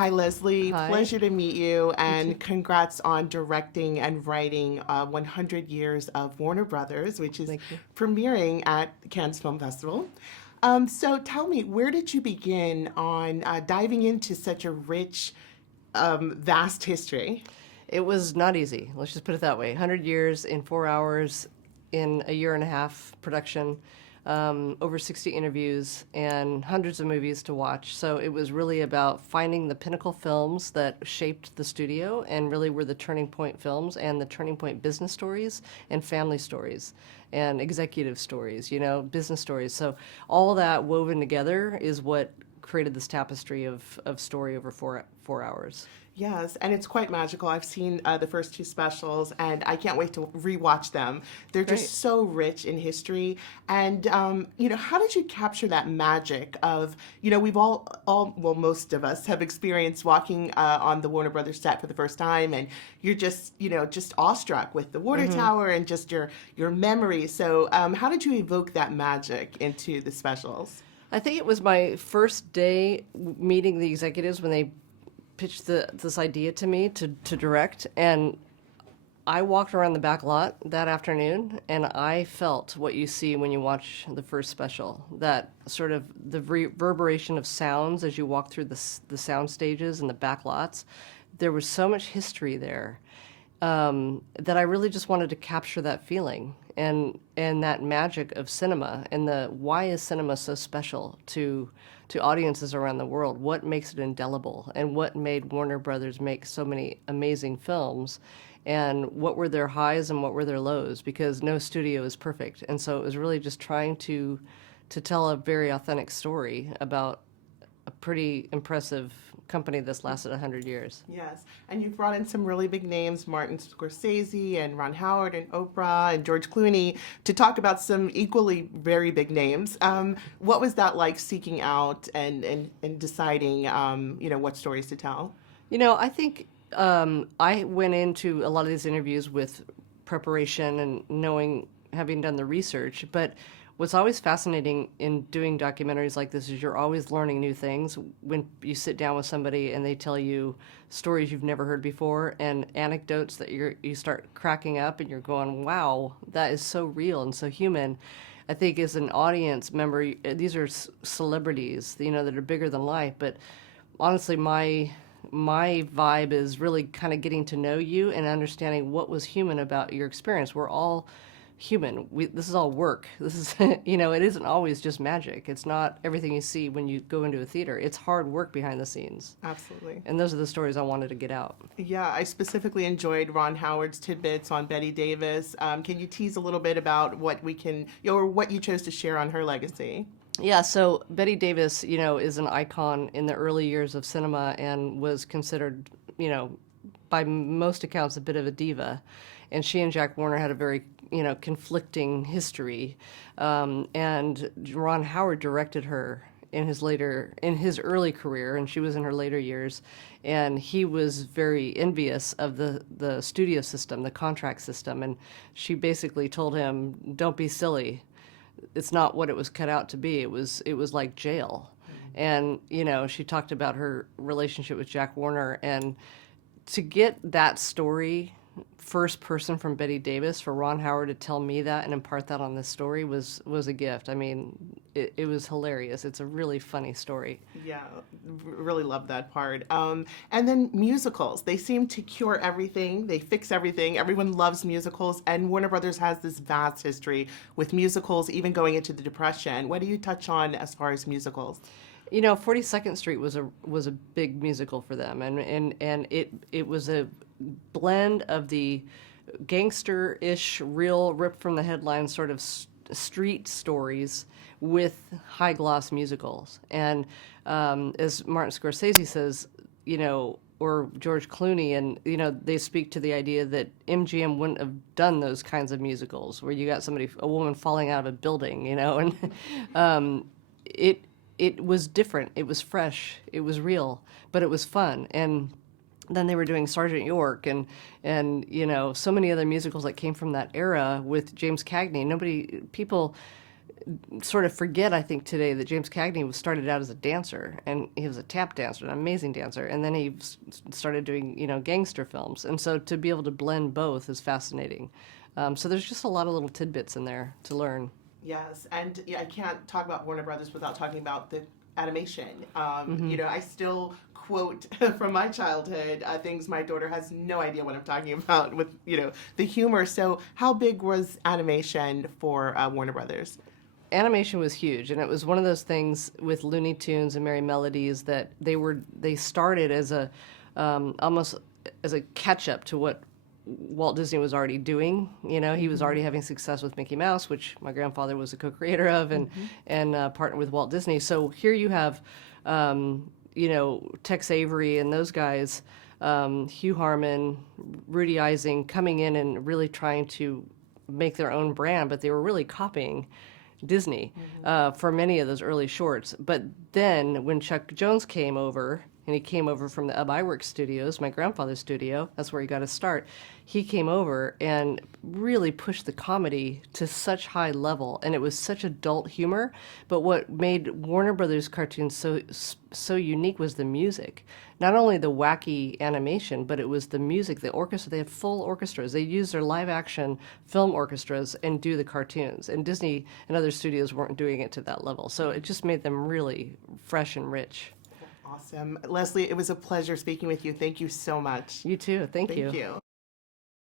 Hi, Leslie. Hi. Pleasure to meet you, You too. and congrats on directing and writing 100 Years of Warner Brothers, which is Thank you. premiering at Cannes Film Festival. So tell me, where did you begin on diving into such a rich, vast history? It was not easy. Let's just put it that way. 100 years in 4 hours in a year and a half production, over 60 interviews, and hundreds of movies to watch. So it was really about finding the pinnacle films that shaped the studio and really were the turning point films and the turning point business stories and family stories and executive stories, business stories. So all that woven together is what created this tapestry of story over four hours. Yes, and it's quite magical. I've seen the first two specials, and I can't wait to rewatch them. They're Great. just so rich in history. And how did you capture that magic of, we've well, most of us have experienced walking on the Warner Brothers set for the first time, and you're just, just awestruck with the water tower and just your memories. So, how did you evoke that magic into the specials? I think it was my first day meeting the executives when they pitched this idea to me to direct, and I walked around the back lot that afternoon, and I felt what you see when you watch the first special, that sort of the reverberation of sounds as you walk through the sound stages and the back lots. There was so much history there, that I really just wanted to capture that feeling and that magic of cinema and the why is cinema so special to audiences around the world? What makes it indelible, and what made Warner Brothers make so many amazing films? And what were their highs and what were their lows? Because no studio is perfect, and so it was really just trying to tell a very authentic story about a pretty impressive company that's lasted 100 years. Yes, and you've brought in some really big names, Martin Scorsese and Ron Howard and Oprah and George Clooney, to talk about some equally very big names. What was that like, seeking out and deciding, what stories to tell? I think I went into a lot of these interviews with preparation and knowing, having done the research, but what's always fascinating in doing documentaries like this is you're always learning new things when you sit down with somebody and they tell you stories you've never heard before and anecdotes that you start cracking up and you're going, wow, that is so real and so human. I think as an audience member, these are celebrities, that are bigger than life. But honestly, my vibe is really kind of getting to know you and understanding what was human about your experience. We're all human. This is all work. This is, it isn't always just magic. It's not everything you see when you go into a theater. It's hard work behind the scenes. Absolutely. And those are the stories I wanted to get out. Yeah, I specifically enjoyed Ron Howard's tidbits on Bettie Davis. Can you tease a little bit about what we can, or what you chose to share on her legacy? Yeah, so Bettie Davis, is an icon in the early years of cinema and was considered, by most accounts, a bit of a diva. And she and Jack Warner had a very, conflicting history. And Ron Howard directed her in his early career, and she was in her later years. And he was very envious of the studio system, the contract system. And she basically told him, don't be silly. It's not what it was cut out to be. It was like jail. And, she talked about her relationship with Jack Warner, and to get that story first person from Bettie Davis, for Ron Howard to tell me that and impart that on this story was a gift. I mean, it was hilarious. It's a really funny story. Yeah, really love that part. And then musicals. They seem to cure everything. They fix everything. Everyone loves musicals, and Warner Brothers has this vast history with musicals, even going into the Depression. What do you touch on as far as musicals? 42nd Street was a big musical for them, and it was a blend of the gangster-ish, real ripped from the headlines sort of street stories with high gloss musicals. And as Martin Scorsese says, or George Clooney, and they speak to the idea that MGM wouldn't have done those kinds of musicals where you got a woman falling out of a building, and it was different, it was fresh, it was real, but it was fun. And then they were doing Sergeant York and so many other musicals that came from that era with James Cagney. People sort of forget, I think, today that James Cagney was started out as a dancer, and he was a tap dancer, an amazing dancer, and then he started doing, gangster films. And so to be able to blend both is fascinating. So there's just a lot of little tidbits in there to learn. Yes, and I can't talk about Warner Brothers without talking about the animation. I still quote from my childhood things my daughter has no idea what I'm talking about with, the humor. So how big was animation for Warner Brothers? Animation was huge, and it was one of those things with Looney Tunes and Merry Melodies that they started as a almost as a catch up to what Walt Disney was already doing. He was already having success with Mickey Mouse, which my grandfather was a co-creator of, and partnered with Walt Disney. So here you have, Tex Avery and those guys, Hugh Harmon, Rudy Eising, coming in and really trying to make their own brand, but they were really copying Disney for many of those early shorts. But then when Chuck Jones came over, and he came over from the Ub Iwerks studios, my grandfather's studio, that's where he got his start. He came over and really pushed the comedy to such high level, and it was such adult humor. But what made Warner Brothers cartoons so unique was the music. Not only the wacky animation, but it was the music, the orchestra. They had full orchestras. They used their live-action film orchestras and do the cartoons. And Disney and other studios weren't doing it to that level. So it just made them really fresh and rich. Awesome. Leslie, it was a pleasure speaking with you. Thank you so much. You too. Thank you. Thank you.